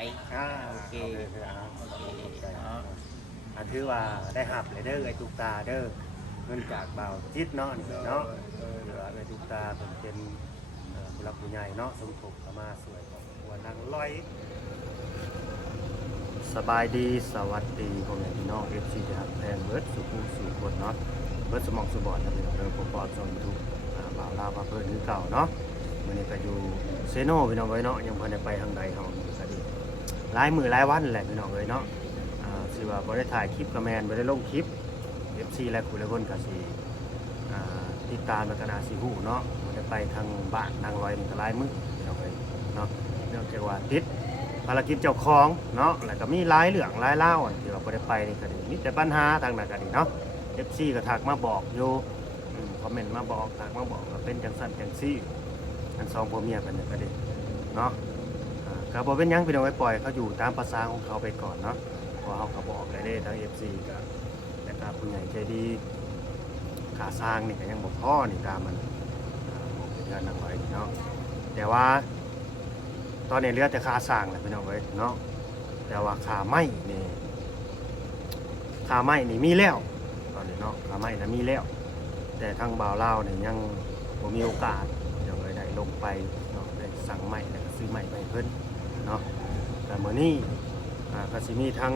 โอเคโอเคเนาะ ถือว่าได้หับเลยเด้อไอ้ตุกตาเด้อเงินจากเบาจิตเนาะนี่เนาะหรือว่าไอ้ตุกตาเป็นผู้หลักผู้ใหญ่เนาะสมทบเข้ามาสวยของหัวนางลอยสบายดีสวัสดีพ่อแม่พี่น้อง FC ที่ฮักแพงเบิร์ดสุขุสุขคนเนาะเบิร์ดสมองสุบอดนะพี่น้องเด้อผมปอดส่งยูทูบบ่าวลาวว่าเพิ่นคือเก่าเนาะมื้อนี้ก็อยู่เซโนพี่น้องเอ้ยเนาะยังบ่ได้ไปทางใดเฮาก็ดีหลายมื้อหลายวันแหละพี่น้องเอ้ยเนาะสิว่าบ่ได้ถ่ายคลิปกับแมนบ่ได้ลงคลิป FC และผู้หลายคนก็สิติดตามแล้วก็น่าสิฮู้เนาะบ่ได้ไปทางบ้านนางลอยนี่ก็หลายมื้อพี่น้องเอ้ยเนาะเนื่องจากว่าติดภารกิจเจ้าของเนาะแล้วก็มีหลายเรื่องหลายเล่าวที่ว่าบ่ได้ไปนี่ก็ดีมีแต่ปัญหาทางนั้นก็ดีเนาะ FC ก็ทักมาบอกอยู่คอมเมนต์มาบอกทักมาบอกว่าเป็นจังซั่นจังซี่อันสองผัวเมียกันก็ดีเนาะก็บ่เป็นหยังพี่น้องไว้ปล่อยเขาอยู่ตามภาษาของเขาไปก่อนเนาะพอเขาก็บอกได้ทาง FC ก็แต่ตาผู้ใหญ่ใจดีขาสร้างนี่ก็ยังบ่พอนี่ตามมันเป็นงานหนักไว้เนาะแต่ว่าตอนนี้เหลือแต่ขาสร้างแหละพี่น้องเว้ยเนาะแต่ว่าขาไม้นี่มีแล้วตอนนี้เนาะขาไม้น่ะมีแล้วแต่ทางบ่าวลาวนี่ยังบ่มีโอกาสยังเลยได้ลงไปเนาะได้สั่งไม้แล้วก็ซื้อไม้ไปเพิ่นเนาะแต่มื้อนี้ก็สิมีทาง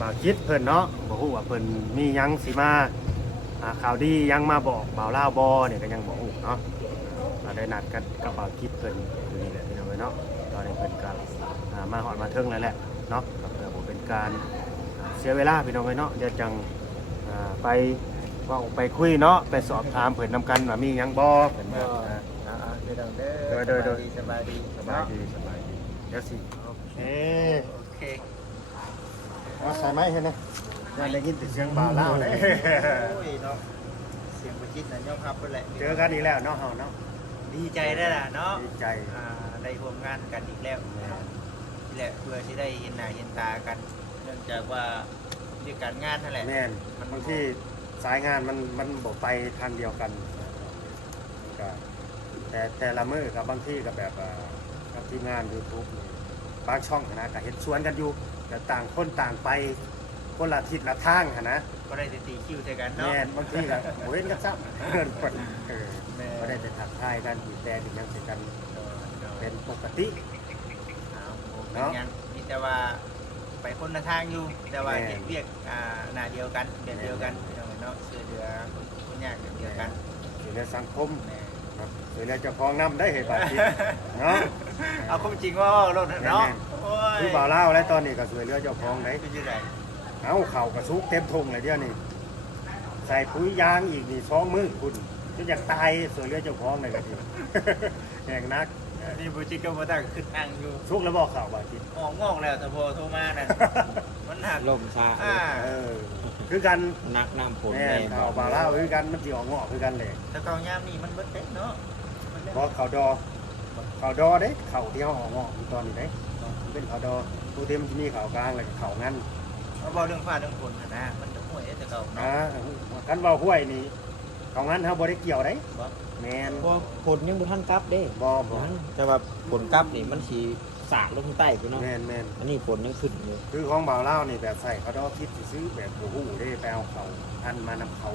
บ่าวจิตเพิ่นเนาะบ่ฮู้ว่าเพิ่นมีหยังสิมาข่าวดียังมาบอกบ่าวลาวบ่เนี่ยก็ยังบ่ฮู้เนาะได้นัดกันกับบ่าวจิตเพิ่นอยู่นี่แหละพี่น้องเอ้ยเนาะตอนนี้เพิ่นก็มาฮอดมาถึงแล้วแหละเนาะก็เพื่อบ่เป็นการเสียเวลาพี่น้องเอ้ยเนาะเดี๋ยวจังไปเว้าไปคุยเนาะไปสอบถามเพิ่นนำกันว่ามีหยังบ่เพิ่นว่าเด้อสบายดีสบายดีเดี๋ยวสิโอเคว่าใส่ไม้เห็นนะได้ยินแต่เสียงบ่าวลาวเด้ โอ้ยเนาะเสียงประจิตน่ะยอมรับเพิ่นแหละ เจอกันอีกแล้วเนาะเฮาเนาะ ดีใจได้ล่ะเนาะ ดีใจ ได้ร่วมงานกันอีกแล้วนี่แหละเพื่อที่ได้เห็นหน้าเห็นตากันเนื่องจากว่าเรื่องการงานนั่นแหละ แม่นบางทีสายงานมันบ่ไปทางเดียวกันก็แต่ละมื้อกับบางที่ก็แบบกับทีมงาน YouTube นี่บางช่องนะก็เฮ็ดสวนกันอยู่แต่ต่างคนต่างไปคนละทิศละทางหั่นนะ ก็ได้ตีคิวใส่กันเนาะ แม่นบางทีก็บ่เห็นกันซ้ำก็ได้แต่ทักทายกันบีบแต่เป็นหยังสิกันเป็นปกติ เป็นยังมีแต่ว่าไปคนละทางอยู่แต่ว่าเห็นเรียกหน้าเดียวกันแบบเดียวกันเนาะเสื้อเดือคนยากแบบเดียวกัน อยู่ในสังคมอยู่ในเจ้าของน้ำได้เหตุบาดเจ็บเนาะ เอาความจริงว่าโลดเนาะคือบ่าวเล่าแล้วตอนนี้ก็สวยเรือเจ้าของได้ คือยังไง เอาเข่ากระซุกเต็มทงเลยเดี๋ยวนี้ใส่ปุ๋ยยางอีกนี่2 มื้อคุณจะอยากตายสวยเรือเจ้าของเลยก็ทีแห่งนัก นี่บุจิก็มาตั้งขึ้นอ่างอยู่ ซุกแล้วบอกข่าวบาดเจ็บ งอกแล้วแต่พอโทรมานั่นมันหัก ลมชา คือกัน นักน้ำฝน แม่ข่าวบ่าวเล่าคือกันมันสิออกงอกคือกันเลย แต่เก่ายามนี่มันเบิดเต็มเนาะ บอกข่าวดอเด้ข่าวที่เขาออกงอกตอนนี้เด้เป็นข่าวดอผู้ที่มันจะมีข่าวกลางแล้วก็ข่าวงั้น เราบอกเรื่องฟ้าเรื่องฝนนะมันจะห่วยแต่เก่าเนาะ กันว่าห้วยนี่ข่าวงั้นเขาบ่ได้เกี่ยวได้แมน พอฝนยังบ่ทันกลับเด้ บ่ แต่ว่าฝนกลับนี่มันสิสากลงใต้พุ่นเนาะ แมน อันนี้ฝนยังขึ้นอยู่ คือของบ่าวเล่าวนี่แบบใส่เขาดอคิดสิซื้อแบบโอ้โหได้ไปเอาเขาพันมานำเขา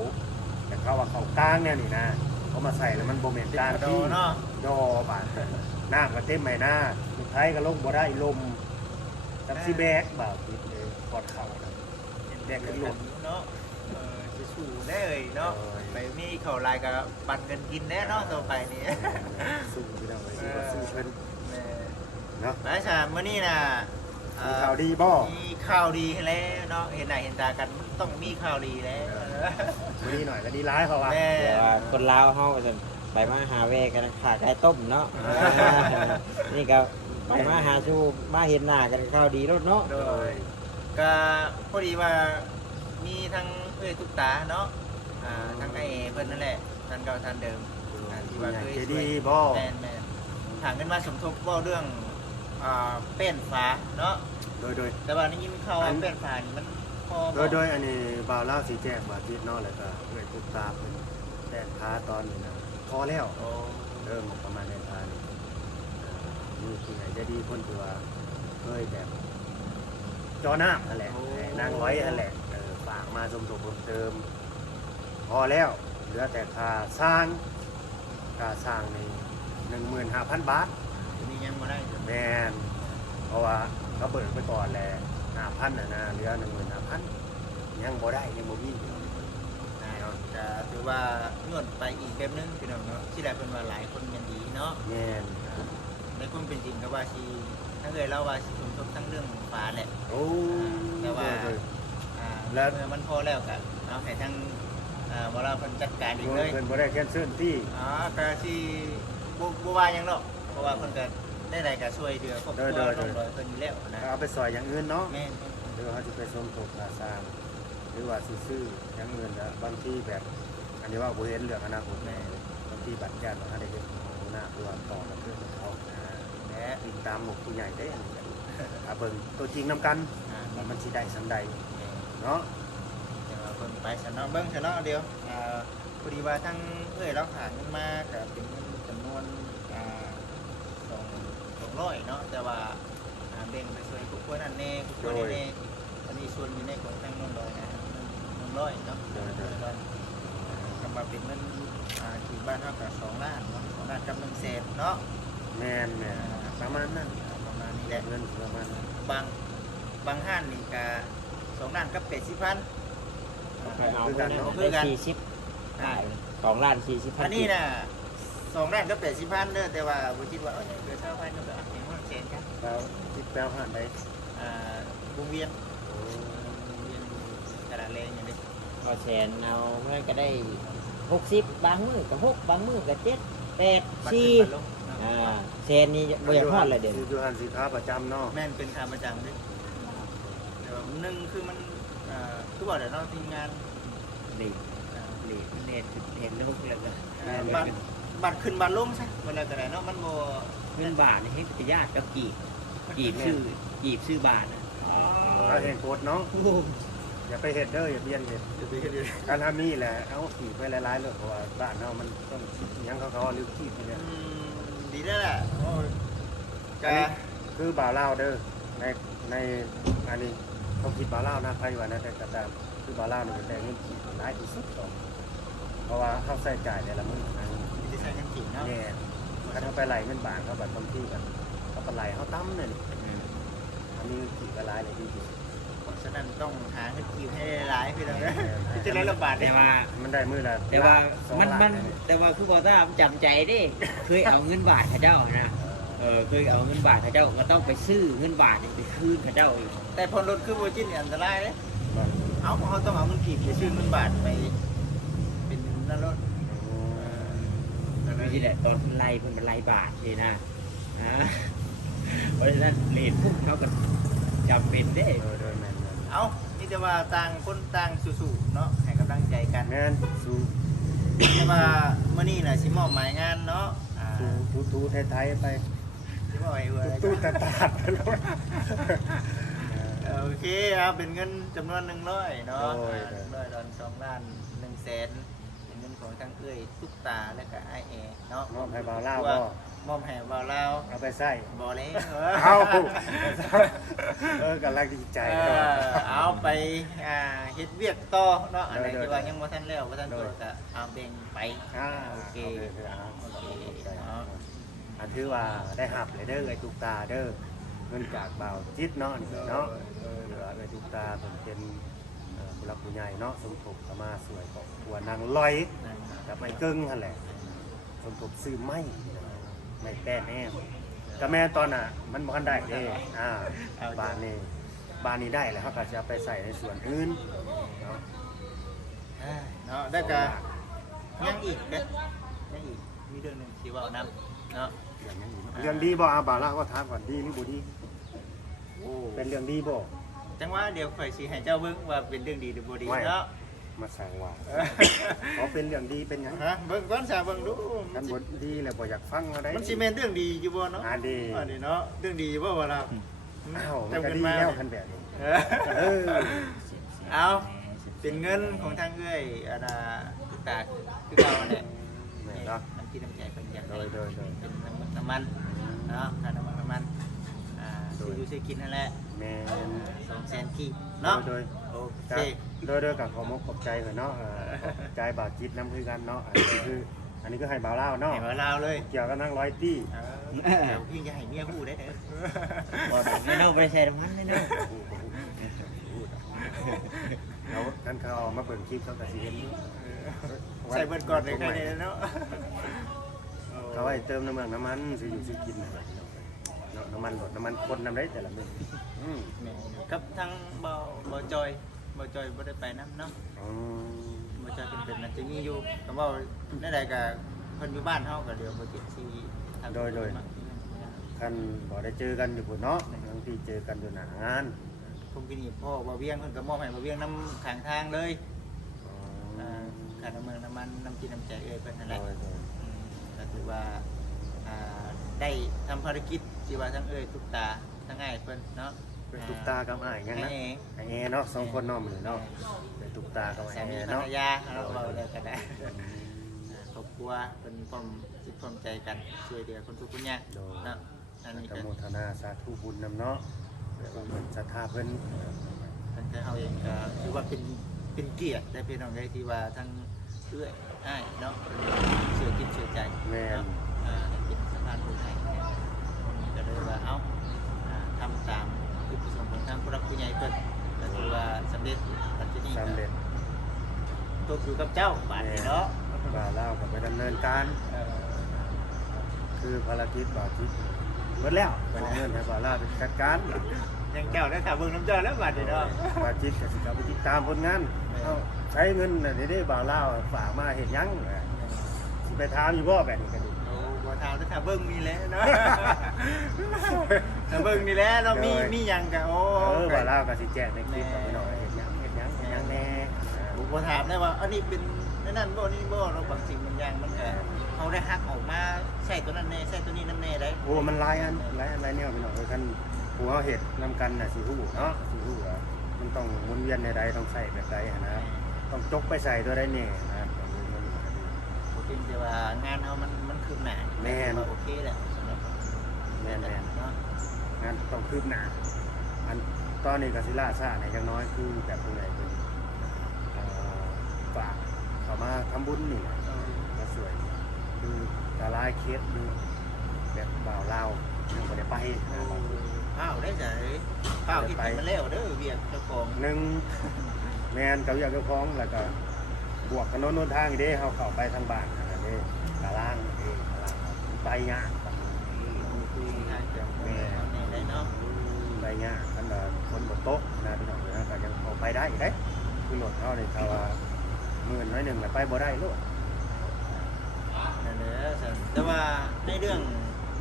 แต่เขาว่าเขากลางเนี่ยนี่นะเขามาใส่แล้วมันโบเมนกลาง โด ที่ เนาะ ดอบาดหน้าก็เต็มใหม่หน้าสุดท้ายก็ลงบ่ได้ลมจับซีแบกบ่าวคิดเลยกอดเข่าแบกขึ้นลม เนาะจะสู้ได้เลยเนาะไปมีเข่าลายกับปั่นเงินกินแน่เนาะต่อไปนี่ สู้พี่น้องเลยสู้เพิ่นเนาะ แล้วชาเมื่อนี้นะ มีข่าวดีบ่ มีข่าวดีแล้วเนาะเห็นหน้าเห็นตากันต้องมีข่าวดีแล้ว วันนี้หน่อยก็ดีร้ายเขาว่า แม่ แต่ว่าคนลาวเฮาก็จะไปมาหาแวกันขาไก่ต้มเนาะนี่ก็ไปมาหาสู่มาเห็นหน้ากันข้าวดีรถเนาะ โดยก็พอดีว่ามีทั้งตุ๊กตาเนาะทั้งไอ้เพิ่นนั่นแหละท่านเก่าท่านเดิมที่ว่าเคย ใจ ช่ว ดี ย บ่ แม่นถามกันมาสมทบว่าเรื่องเป็นฟ้าเนาะ โดย แต่ว่านี่ยินข่าวว่าเป็นฟ้านี่มันพอ โดยอันนี้บ่าวเล่าสีแจ้งบ่าวจิตเนาะแล้วก็เอ้ยตุ๊กตาเป็นแดดพาตอนนี้นะพอแล้ว โอ้ เริ่มประมาณแดดพานี่มีที่ไหนจะดีคนที่ว่า เคยแบบจอหน้านั่นแหละนางร้อยนั่นแหละฝากมาสมทบเพิ่มเติมพอแล้วเหลือแต่ค่าสร้างนี่15,000 บาท ทีนี้ยังบ่ได้ แม่นเพราะว่าเขาเบิกไปก่อนแหละ5,000น่ะนะเหลือ15,000ยังบ่ได้ยังบ่มี จะถือว่านวดไปอีกแบบนึงพี่น้องเนาะที่ได้เป็นว่าหลายคนยังดีเนาะ แม่น ในความเป็นจริงก็ว่าชีถ้าเคยเล่าว่าชีสมทบทั้งเรื่องฟ้าแหละ โอ้ แต่ว่า แล้ว เมื่อมันพอแล้วกันเอาให้ทั้งบ่เราเพิ่นจัดการอีก เ เลย พิ่นบ่ได้แคนเซิลที่ ก็สิบ่ว่าหยังเนาะเพราะว่าเพิ่นก็ได้รายก็ช่วยเดือครอบครัวน้องดอยเพิ่นอยู่แล้วนะ เอาไปซอยอย่างอื่นเนาะ แม่น หรือว่าเขาจะไปสมทบค่าสร้างหรือว่าซื้อๆอย่างอื่นแล้วบางทีแบบอันนี้ว่าบ่เห็นเรื่องอนาคตแม่บางทีบัตรญาติว่าได้เฮ็ดหัวหน้าหรือว่าต่อกับเพื่อนของเขา และ ติดตามหมู่ผู้ใหญ่ได้อันนี้กันถ้าเบิ่งตัวจริงนํกันว่ามันสิได้สำใดเนาะ จะเพิ่นไปซะเนาะเบิ่งซะเนาะเดี๋ยวพอดีว่าทั้งเราหาเงินมาก็เป็นเงินจำนวน200เนาะแต่ว่าแบ่งไปช่วยครอบครัวนั่นแน่ครอบครัวนี่แน่อันนี้ส่วนอยู่ในของทางน้องดอยนะ100เนาะก็มาเป็นเงินที่บ้านเฮาก็2 ล้านเนาะ2 ล้านกับ1แสนเนาะ แม่นประมาณนั้น ประมาณนี้แหละ เงินประมาณนั้น บางห้านนี่ก็2 ล้านกับ80,000 เอาไปนะได้40ได้2ล้าน40,000 อันนี้น่ะ2 ล้านกับ80,000เด้อแต่ว่าบ่คิดว่าเอ้ยเกิด20,000ก็เอาให้มันแสนครับ แล้วที่แปลหานได้ วงเวียนกระดาษแรงอย่างนี้ ก็แสนเอาเมื่อก็ได้60บางมื้อก็6บางมื้อก็7 8 4แสนนี่บ่อยากฮอดเลยเดี๋ยว อยู่หันสิค้าประจำเนาะ แม่นเป็นขาประจำด้วยแต่ว่าหนึ่งคือมันคือบอกเดี๋ยวเราทีมงาน นี่เน็ตเห็นโลกเลยนะ บัตรขึ้นบัตรลงใช่เวลาก็ได้เนาะมันโบ เงินบาทนี่ให้เป็นญาติกับกีบชื่อบาทนะ ถ้าเห็นโคตรเนาะอย่าไปเห็ดเด้ออย่าเบียนเห็ดการทำนี่แหละเอาขี่ไปหลายๆเลยเพราะว่าบ้านเรามันต้องยังเขาลืมขี่ไปเนี่ย ดีแล้วแหละ อันนี้คือบ่าวเล่าเด้อในอันนี้เขาคิดบ่าวเล่านะใครว่านะแต่กระตามคือบ่าวเล่านี่เป็นแต่เงินขี่ร้ายที่สุดต่อเพราะว่าเขาใส่จ่ายแต่ละมื้อนะ ดีไซน์กันจริงเนาะ แย่ถ้าเขาไปไหลเงินบาทเขาแบบบางที่กันเขาไปไหลเขาตั้มเนี่ยอันนี้ขี่ก็ร้ายเลยดีที่สุด เพราะฉะนั้นต้องหาเงินคิวให้หลายพี่น้องนะจะได้ระบาด แต่ว่า มันได้มื้อละ แต่ว่า 2 มัน ล้าน แต่ว่าคือบอกว่าจำใจดิเคยเอาเงินบาทเขาเจ้านะเคยเอาเงินบาทเขาเจ้าก็ต้องไปซื้อเงินบาทไปคืนเขาเจ้าอีก แต่พอรถคือโบจินอันตรายเลยเอาเขาต้องเอาเงินกีบไปซื้อเงินบาทไปเป็นนั่นรถ ไม่ใช่แหละตอนไล่เพิ่นมันไล่บาทเลยนะเพราะฉะนั้นเลทพวกเขาก็จำเป็นได้ แม่น เอานี่จะว่าต่างคนต่างสู้ๆเนาะให้กำลังใจกัน แม่นสู้ แต่ว่าเมื่อนี้น่ะสิมอบหมายงานเนาะ ทูไทยๆไป สิมอบไอ้เว้ย ตู้ตาตาดไปแล้ว โอเคเอาเป็นเงินจำนวน100เนาะ100ดอน2 ล้าน1แสนเป็นเงินของทั้งเอ้ยตุ๊กตาและก็ไอแอเนาะ มอบให้บ่าวเล่าก็ มอบให้บ่าวลาว เอาไปใส่ บ่แล้ว เอากำลังดีใจ เอาไปเฮ็ดเวียกต่อเนาะอันไหนที่ว่ายังบ่ทันแล้วบ่ทันตัวก็เอาแบ่งไปโอเคโอเคเนาะ อันถือว่าได้หับเลยเด้อไอ้ตุกตาเด้อเงินจากบ่าวจิตเนาะนี่เนาะเหลือไอ้ตุกตาเป็นผู้รักผู้ใหญ่เนาะสมทบเข้ามาสวยครอบครัวนางลอยกับไอ้เกิ้งนั่นแหละสมทบซื้อไม้แป้นแน่ก็แม่ตอนน่ะมันบ่ทันได้เด้บ้านนี้ได้แล้วเขาก็จะเอาไปใส่ในส่วนอื่นเนาะ เนาะแล้วก็ยังอีกเด้ยังอีกมีเรื่องนึงที่ว่านํเนาะ เรื่องดีบ่อาบ่าวละก็ถามก่อนดีหรือบ่ดี โอ้ เป็นเรื่องดีบ่ จังว่าเดี๋ยวข่อยสิให้เจ้าเบิ่งว่าเป็นเรื่องดีหรือบ่ดีเนาะ มาสั่งว่าเขาเป็นเรื่องดีเป็นหยัง ฮะเบิ่งก่อนซะเบิ่งดู กันบ่ดีแล้วบ่อยากฟังอะไร มันสิแม่นเรื่องดีอยู่บ่เนาะ ดี อันนี้เนาะเรื่องดีบ่ว่าล่ะ อ้าวมันก็ดีแล้วคันแบบนี้เออ เอาเป็นเงินของทางเอ้ยอันน่ะตุ๊กตาคือเก่าเนี่ย แม่นเนาะ น้ำที่น้ำใจเป็นอย่างไร โดย เป็นน้ำมันเนาะค่าน้ำมัน ซื้ออยู่ซื้อกินนั่นแหละ แม่น 200,000กีบเนาะ โดย โอ ค เค รับโดยกับขอมกขอบใจเพิ่นเนาะขอบใจบ่าวจิตน้ำคือกันเนาะอันนี้คือให้บ่าวลาวเนาะ ให้มาลาวเลย เกี่ยวกับนั่งร้อยตี้ เดี๋ยวพี่จะให้เมียฮู้ได้เด้อ บ่ได้ไม่ต้องไปใช้น้ำมันเลยเนาะ แล้วท่านเขาเอามาเปิดคลิปเขาก็สิเห็น ใส่เบิดก่อนเลยใครเนี่ยเนาะ เขาไว้เติมน้ำมันซื้ออยู่ซื้อกินอะไรเนาะน้ำมันรถน้ำมันคนน้ำได้แต่ละมื้อ กับทั้งบ่จอยบ่ได้ไปนำเนาะ อ๋อ บ่จอยเป็นน่ะจะมีอยู่ก็ว่าได้ใดก็เพิ่นอยู่บ้านเฮาก็เดี๋ยวบ่ติดสิทำ ท่านบ่ได้เจอกันอยู่พุ่นเนาะบางทีเจอกันอยู่หน้างาน ผมกินนี่พ่อบ่เวียงเพิ่นก็มอบให้บ่เวียงนำข้างทางเลย อ๋อ ค่าน้ำมันน้ำมันน้ำกินน้ำใจเอ้ยเพิ่นนั่นแห โด ละ ยโดย ก็ถือว่าได้ทำภารกิจที่ว่าทั้งเอ้ยทุกตาทั้งง่ายเพิ่นเนาะ เป็นตุกตากับอ้ายยัง ให้ นะไอ้แอเนาะสองคนเนาะมื้อเนาะเป็นตุกตากับ สา ไอ้ มี แอ ภร เนาะ รยาเราเว้าได้ก็ได้ครอบครัวเป็นความจิตความใจกันช่วยเหลือคนทุกข์คนยาก โดย เนาะอันนี้ ก ก็ โมทนาสาธุบุญนำเนาะแบบว่าเพิ่นศรัทธาเพิ่น ตั้งแต่เฮาเองก็ถือว่าเป็นเกียรติได้พี่น้องได้ที่ว่าทั้งเอื้อยอ้ายเนาะเชื่อจิตเชื่อใจ แม่น เนาะเป็นสะพานบุญให้ก็เลยว่าเอ้าทำตามจุดประสงค์ของทางผู้รักผู้ใหญ่เพิ่นก็ถือว่าสำเร็จปัจจุบัน สำเร็จ ตกอยู่กับเจ้าบาดนี้เนาะ ว่าเล่ากับไปดำเนินการ คือภารกิจบ่าวทิศเบิดแล้วไปดำเนินให้บ่าวเล่าไปจัดการ ยังเจ้าได้ถามเบิ่งน้ำเจ้าแล้วบาดนี้เนาะ บ่าวทิศก็สิกลับไปติดตามผลงานเอ้าใช้เงินน่ะเด้บ่าวเล่าฝากมาเฮ็ดหยังสิไปถามอยู่บ่แบบนี้ก็ดี โอ้บ่ถามได้ถามเบิ่งมีแล้วเนาะถ้าเบิ่งนี่แหละเนาะมีหยังก็โอ้ บ่าวเล่าก็สิแจ้งในคลิปกับพี่น้องเฮ็ดหยังเฮ็ดหยังเฮ็ดหยังแน่ บ่ถามได้ว่าอันนี้เป็นนั่นบ่นี่บ่เราบางสิ่งบางอย่างมันก็เฮาได้ฮักออกมาใช้ตัวนั้นแน่ใช้ตัวนี้นำแน่ได้ โอ้มันหลายอันหลายแนวพี่น้องท่านผู้เฮาเฮ็ดนำกันน่ะสิฮู้เนาะสิฮู้ว่ามันต้องหมุนเวียนในใดต้องใส่แบบใดนะต้องจกไปใส่ตัวใดแน่นะต้องมีเงิน โอเคแต่ว่างานเฮามันคืบหน้าว่าโอเคแหละสำหรับ แม่น เนาะ ๆงานต้องคืบหน้าอันตอนนี้ก็สิล่าช้าในจังน้อยคือแบบผู้ใดเป็นฝากเข้ามาทำบุญนี่แหละก็สวยคือตาลายเคสดูแบบบ่าวลาวยังบ่ได้ไปนะ อ้าวได้จ้ะข้าวคิดให้มันแล้วเด้อเวียกเจ้าของ หนึ่งแมนกับอยากจะฟ้องแล้วก็บวกถนนนนทางอีเด้เขาเข้าไปทางบ้านอันนี้ตารางเด้ตารางไปยาก คุยงานเกี่ยวกับนี่ได้เนาะ ไปยากคันว่าคนบนโต๊ะนะพี่น้องนะก็ยังเอาไปได้อีกได้คือรถเขาเนี่ยเขาว่า10,000น้อยหนึ่งแล้วไปบ่ได้ลูก นั่นแหละแต่ว่าในเรื่อง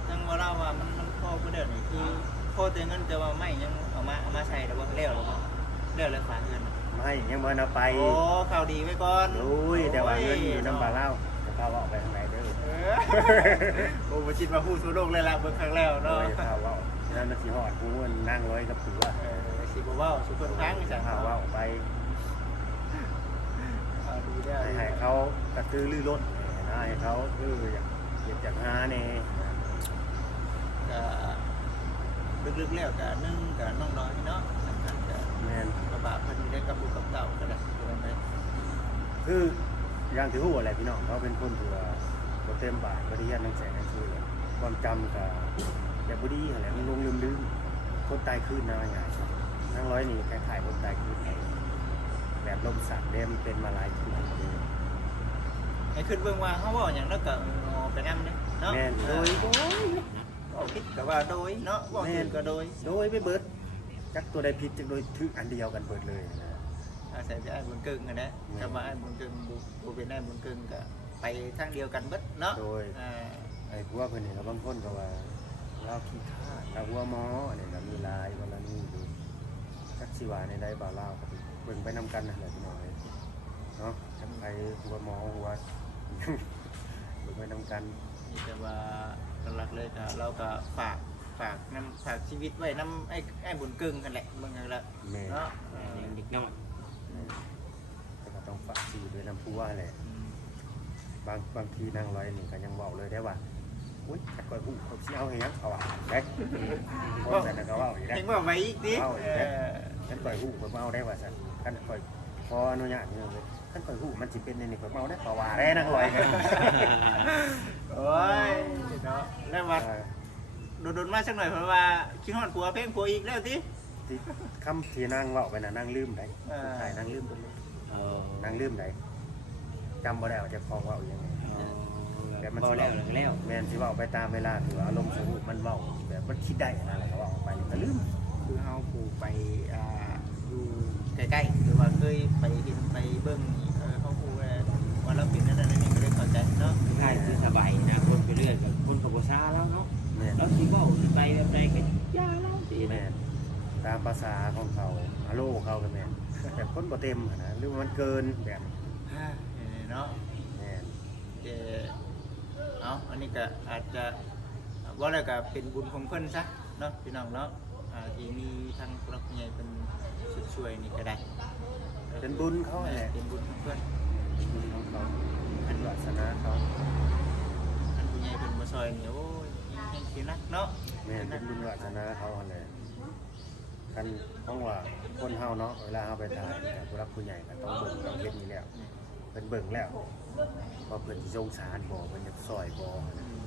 ทั้งว่าเราว่ามันพอบ่ได้นี่คือพอแต่เงินแต่ว่าไม่ยังเอามาใช้แล้วบ่แล้วแล้วฝากเงิน ไม่ยังบ่เอาไป โอ้ข่าวดีไว้ก่อน โอ้ยแต่ว่าเงินอยู่น้ำปลาเล่าจะพาว่าออกไปทางไหนเด้อ โอ้บ่คิดว่าฮู้สู่โลกเลยล่ะเบิ่งครั้งแล้ว เนาะ เนาะ จะพาว่านั่นมันสิฮอดกูมันนั่งร้อยกับตัว สิบ่เว้าสู่เพิ่นฟังจัง พาว่าออกไป ดีแล้ว ให้เขากระตือรือร้นนะให้เขาคืออยากหาแน่ ก็ลึกๆแล้วก็นึ่งก็น้องน้อยเนาะสำคัญก็ แม่น กระบะเพิ่นได้กับลูกกับเต่าก็ได้ไป คืออย่างที่ฮู้อะไรพี่น้องเขาเป็นคนที่ว่าบ่เต็มบาทบ่ได้เรียนหนังสือความจำก็แบบบ่ดีอะไรมันลงลืมคนตายคืนนะง่ายๆนั่งร้อยนี่คล้ายๆคนตายคืนแบบลมสักเดมเป็นมาหลายคืน ให้ขึ้นเบิ่งว่าเฮาเว้าหยังแล้วก็ไปนำเด้เนาะ แม่นโดย เอาคิดก็ว่าโดยเนาะเว้าถึงก็โดย ไปเบิดจักตัวใดผิดจักโดยถืออันเดียวกันเบิดเลยนะ อาศัยจะอ้ายบุญกึ่งอ่ะนะก็ว่าอ้ายบุญกึ่งบ่เป็นอ้ายบุญกึ่งก็ไปทางเดียวกันเบิดเนาะ โดยไอ้พวกเพิ่นนี่ก็บางคนก็ว่าเราขี้ข้าเราหัวหมอเนี่ยก็มีหลายกรณีอยู่จักสิว่าในใดบ่าวลาวก็ไปเบิ่งไปนำกันนั่นแหละพี่น้องเอ้ยเนาะทั้งไผหัวหมอหัว เบิ่งไปนำกัน นี่แต่ว่าหลักๆเลยก็เราก็ฝากชีวิตไว้นำไอ้บุญกึ่งกันแหละเบิ่งกันละ แม่ เนาะ เด็กน้อย แต่ก็ต้องฝากชีวิตด้วยน้ำผู้ว่าแหละบางทีนางร้อยนี่ก็ยังเว้าเลยได้ว่า อุ้ยขัดก่อยหูเขาสิเอาให้ยังเขาว่าเด้คนแต่นั้นก็ว่าอยู่ได้ เห็นว่าไว้อีกดิ ขัดก่อยหูเขาเอาได้ว่าซั่นขัดก่อยขออนุญาตนี่เลยขัดก่อยหูมันสิเป็นในนี่เขาเอาได้เขาว่าได้นักลอย โอ้ยเนาะแล้วมาโดนมาสักหน่อยเพราะว่าคิดฮอดผัวเพลงผัวอีกแล้วสิ ที่คำที่นางเว้าไปน่ะนางลืมได้ถ่ายนางลืมไปเลยนางลืมได้จำบ่ได้ว่าจะฟ้องเว้าอย่างไงแต่มันสิ แล้ว แม่นสิเว้าไปตามเวลาที่ว่าอารมณ์สงบมันเว้าแบบมันคิดได้นะแล้วก็เว้าออกไปก็ลืม คือเฮาผูไปอยู่ใกล้ๆหรือว่าเคยไปเห็นไปเบิ่งเขาผูว่าเราเป็นนั่นนั่นนี่ก็เลยเข้าใจเนาะ ง่ายคือสบายนะคนไปเรื่อยกับคนกับโบซาแล้วเนาะ แม่น แล้วสิบอกไปแบบใดก็ยาแล้วสิ แม่นตามภาษาของเขาฮัลโหลเขาก็แม่นแต่คนบ่เต็มอะนะหรือว่ามันเกินแบบ เนาะ แม่น เอาอันนี้ก็อาจจะว่าแล้วก็เป็นบุญของเพิ่นซะเนาะพี่น้องเนาะที่มีทางผู้รักผู้ใหญ่เป็นสุดช่วยนี่ก็ได้ เป็นบุญเขาแหละ เป็นบุญของเพิ่น บุญของเขาเป็นวาสนาเขา ท่านผู้ใหญ่เป็นบ่ซอยนี่โอ้ยยังสินักเนาะ แม่นเป็นบุญวาสนาเขาแหละคันต้องว่าคนเฮาเนาะเวลาเฮาไปถ่ายกับผู้รักผู้ใหญ่ก็ต้องเบิ่งต้องเฮ็ดนี่แล้วเป็นเบิ่งแล้วว่าเพิ่นสิสงสารบ่เพิ่นจะซอยบ่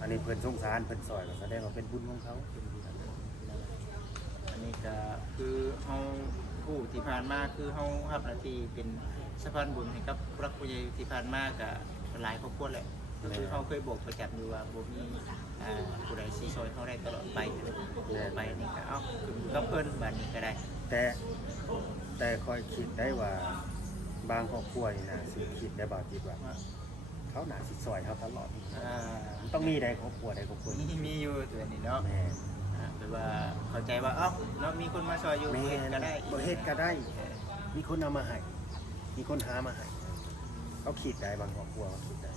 อันนี้เพิ่นสงสารเพิ่นซอยก็แสดงว่าเป็นบุญของเขาเป็นบุญ อันนี้ก็คือเฮาผู้ที่ผ่านมาคือเฮารับหน้าที่เป็นสะพานบุญให้กับผู้รักผู้ใหญ่ที่ผ่านมาก็หลายครอบครัวแหละก็คือเขาเคยบอกประจำอยู่ว่าบ่มีผู้ใดสิซอยเขาได้ตลอดไปไปนี่ก็เอาคือกับเพิ่นบัดนี้ก็ได้ แต่คอยคิดได้ว่าบางครอบครัวนี่นะสิคิดได้บ่จิตว่าเขาน่าสิซอยเขาตลอดมันต้องมีใดครอบครัวใดครอบครัว มีอยู่ตัวนี้เนาะ แม่ แปลว่าเข้าใจว่าเอ้าเนาะมีคนมาซอยอยู่ แม่ เฮ็ดก็ได้ บ่เฮ็ดก็ได้ มีคนเอามาให้มีคนหามาให้เขาคิดได้บางครอบครัวเขาคิดได้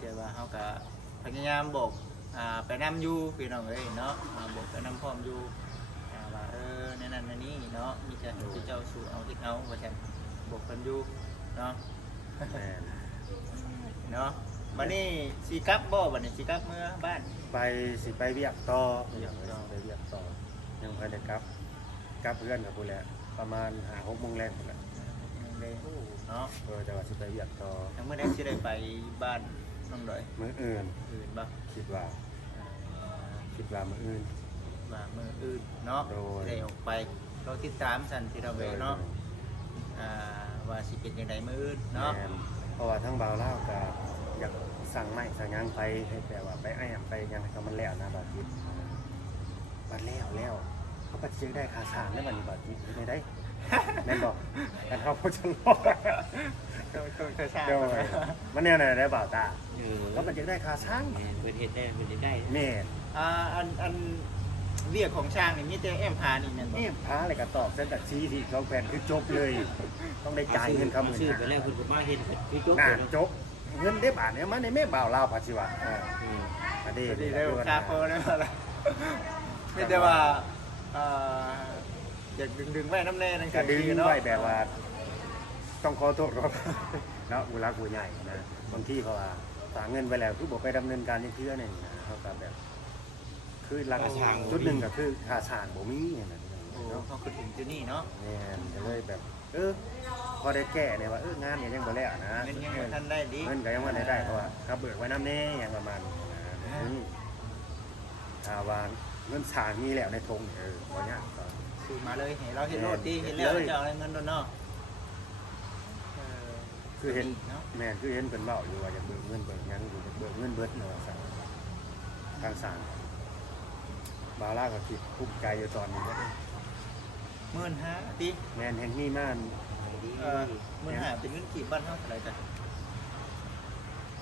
แต่ว่าเฮาก็พยายามบอกไปนำอยู่พี่น้องเอ้ยเนาะบอกไปนำพร้อมอยู่ว่าในนั้นในนี้เนาะมีแต่ที่เจ้าสู่เอาที่เอาว่าซั่นบอกเพิ่นอยู่เนาะ แม่น เนาะบัดนี้สิกลับบ่บัดนี้สิกลับเมื่อบ้าน ไปสิไปเวียกต่อไปเวียกต่อยังบ่ได้กลับเพื่อนกับผู้แหละประมาณ5-6 โมงแรงพุ่นแหละ เลยเนาะ แต่ว่าสิไปเวียกต่อ ทั้งเมื่อใดสิได้ไปบ้านน้องดอย มื้ออื่น อื่นบ่ คิดว่ามื้ออื่น ว่ามื้ออื่นเนาะ โดย ได้ออกไปเราติดตามสั่นที่เราเวเนาะว่าสิเป็นยังไงมื้ออื่นเนาะ แม่นเพราะว่าทั้งบ่าวลาวก็อยากสั่งไม้สั่งหยังไปให้แต่ว่าไปอ้ายไปหยังให้เขามันแล้วนะบาดจิตบัดแล้วเขาก็สิได้ค่าสร้างได้บัดนี้บาดจิตได้ได้ แม่นบอกกันเขาบ่จะรอ ต้องเธอชา เดี๋ยวมันแนวไหนได้บ่าวตา เออ แล้วมันจะได้ค่าสร้าง เพิ่นเฮ็ดได้เพิ่นเฮ็ดได้ แม่ อันเรียกของช่างนี่มีแต่แอมพานี่แม่นบ่ นี่พาอะไรก็ตอบเส้นจากชี้ที่เขาแฟนคือจบเลย ต้องได้จ่ายเงินเขาหมื่น ซื้อไปแล้วเพิ่นก็มาเฮ็ดคือจบ น่า เลย จบเงินได้บาทเนี่ยมันในแม่บ่าวลาวปัจจุบันอันนี้ ดีเลยคาโปแล้วล่ะไม่แต่ว่าอยากดึงไว้น้ำแน่นั่น กระดึง เนาะ ไว้แบบว่า ต้องขอโทษครับเนาะอุรักอุใหญ่นะบางที่เขาว่าฝากเงินไปแล้วคือบอกไปดำเนินการยังเพื่อเนี่ยนะเขาก็แบบ คือหลักจุดหนึ่งก็คือค่าสร้างบ่มีนะ โอ้ เนาะ เขาคือถึงที่นี่เนาะ เนี่ยก็เลยแบบ พอได้แก้เนี่ยว่างานเนี่ยยังบ่แล้วนะ เงินยังบ่ทันได้ดี เงินก็ยังบ่ได้เพราะว่าเขาเบิกไว้น้ำแน่อย่างประมาณนี้นะถ้าว่าเงินสร้างมีแล้วในธงบ่ยากก็ ซื้อมาเลยเห็นเราเห็นโลดดีเห็นแล้วจะเอาเงินโดนเนาะ คือเห็น เนาะ แม่นคือเห็นเป็นเว้าอยู่ว่าจะเบิกเงินเบิกหยังอยู่จะเบิกเงินเบิดเนาะสั่งทางสร้างบาร่าก็คิดภูมิใจอยู่ตอนนี้ก็ 15,000ติ แม่นแห่งนี้มาน 15,000เป็นเงินกีบบ้านเฮาเท่าไหร่จ้ะ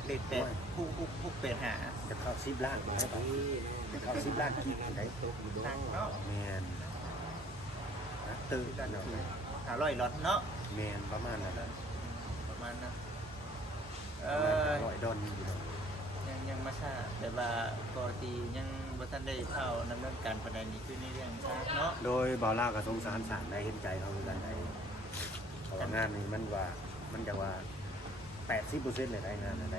เลข8ผู้85 จะเข้า10 ล้านบ่ได้ป่ะจะเข้า10 ล้านกี่ได้ ตังเนาะ แม่นนะตื่นเนาะ 500ล็อตเนาะ แม่นประมาณนั้นแหละ ประมาณนั้น 100 ดอลอยู่เนาะ ยังมาช้าแต่ว่าก็ที่ยังบ่ทันได้เข้าดำเนินการปานใดนี่คือในเรื่องช้าเนาะ โดยบาร่าก็สงสารสารได้เห็นใจเขาเหมือนกันได้เพราะว่างานนี้มันจะว่า 80%เลยได้งานอะไร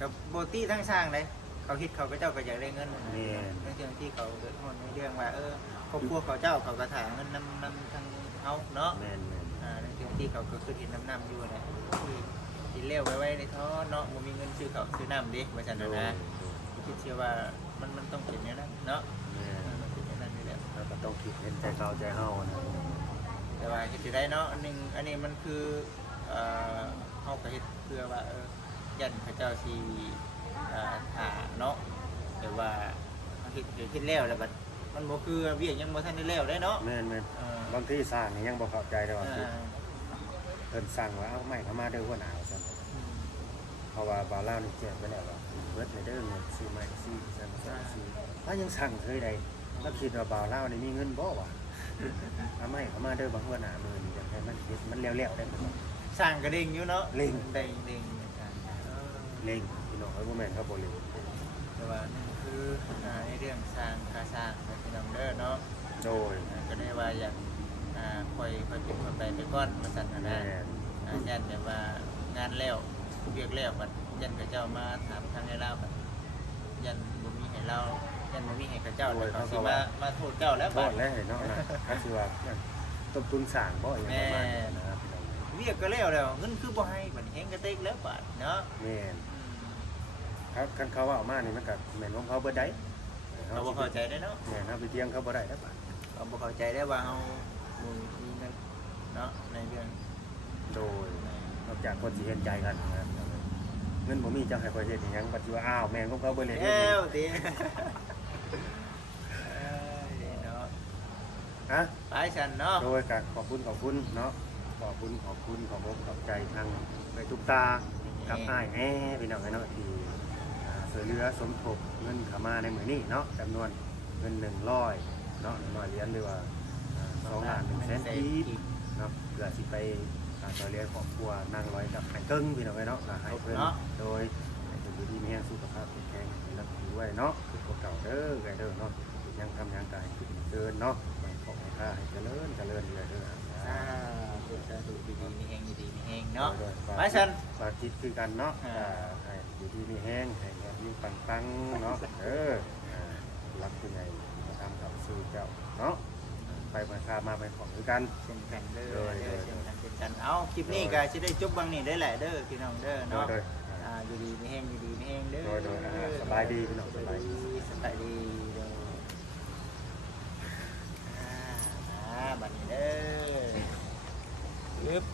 กับโบตี้ทั้งสร้างเลย เขาคิดเขาก็เจ้าก็อยากได้เงินนะในเรื่องที่เขาเดือดร้อนในเรื่องว่าครอบครัวเขาเจ้าเขากระถางเงินนำทางเขาเนาะ แม่น ในเรื่องที่เขาก็คือเห็นน้ำอยู่นะที่เลี้ยวไว้ในท้อเนาะมันมีเงินซื้อเขาซื้อน้ำดิบริษัทนะคิดเชื่อว่ามันต้องเป็นอย่างนั้นเนาะมันเป็นอย่างนั้นนี่แหละ แล้วก็ต้องคิดเห็นใจเขาใจเฮานะ แต่ว่าคิดได้เนาะอันนี้มันคือเขาก็เห็นเพื่อว่ายันพระเจ้าสีถาเนาะแต่ว่าเขาคิดแล้วแต่บัดมันบ่คือเวียงยังบ่ทันได้แล้วได้เนาะ แม่นบางทีสร้างนี่ยังบ่เข้าใจได้ว่าคือเพิ่นสั่งว่าเอาไม้เข้ามาเด้อหัวหน้าว่าซั่นเพราะว่าบ่าวลาวนี่แจ้งไปแล้วว่าเบิดในเด้อเงินซื้อไม้ซื้อซั่นถ้ายังสั่งเคยใดแล้วคิดว่าบ่าวลาวนี่มีเงินบ่วะเอาไม้เข้ามาเด้อบ่หัวหน้ามื้อนี้จังได๋มันเฮ็ดมันแล้วๆได้เพิ่น สร้างกระเด้งอยู่เนาะ เร่ง เด้งเหมือนกัน เล่งพี่น้องเอ้ยบ่แม่นครับบ่เล่ง แต่ว่านั่นคือในเรื่องสร้างค่าสร้างในพี่น้องเด้อเนาะ โดย ก็ได้ว่าอยากคอยเป็นคนไปก่อนมาสั่นนะยันแบบว่างานแล้วเรียกแล้วบัดยันกับเจ้ามาถามทางในเล่าบัดยันบ่มีให้เรายันบ่มีให้กับเจ้าแล้วเขาสิมาโทษเจ้าแล้ว บ่ บัด แล้วเนาะนะก็สิว่าต้นทุนสร้างบ่อย่างประมาณนั้นนะครับพี่น้อง เรียกก็แล้วเงินคือบ่ให้บัดแฮงกระเตกแล้วบัดเนาะ แม่นครับคันเขาว่าออกมานี่มันก็แม่นของเขาเบิดได้ เราบ่เข้าใจได้เนาะ แม่นเฮาไปเที่ยงเขาบ่ได้ครับ เราบ่เข้าใจได้ว่าเฮาบ่มีเงินเนาะในเรื่อง โดยนอกจากคนสิเห็นใจกันนะครับเงินบ่มีจังให้ข่อยเฮ็ดอีหยังปัจจุบันอ้าวแม่นของเขาเบิดเลย แล้วติเนาะ ฮะ ไปฉันเนาะ โดยการขอบคุณเนาะขอบอกขอบใจทางไปทุกตากับอ้ายแอ้พี่น้องเนาะที่ช่วยเหลือสมทบเงินเข้ามาในมื้อนี้เนาะจำนวนเงิน100เนาะ100เหรียญหรือว่า2,100,000กีบเนาะเพื่อสิไปช่วยเหลือครอบครัวนางร้อยกับไห้เกิ้งพี่น้องเนาะให้เพิ่นโดยให้เพิ่นอยู่ดีมีแรงสุขภาพแข็งแรงแล้วด้วยเนาะคือพวกเก่าเด้อไกเด้อเนาะยังทำยังกายเดินเนาะไปขอให้ค่าให้เจริญเรื่อยๆเด้อ สาธุดีมีแฮงดีมีแฮงเนาะไปฉัน ฝากคิดคือกันเนาะให้อยู่ดีมีแห้งให้เงินยิ่งปังๆเนาะรักคุณใหญ่มาทำกับสู่เจ้าเนาะไปมาคามาไปของด้วยกัน เช่นกันเด้อเช่นกันเอาคลิปนี้ก็สิได้จบบางนี่ได้แหละเด้อพี่น้องเด้อเนาะอยู่ดีมีแฮงอยู่ดีมีแฮงเด้อ โดยสบายดีพี่น้องสบายดี สบายดีเด้อบัดนี้เด้อปึ๊บ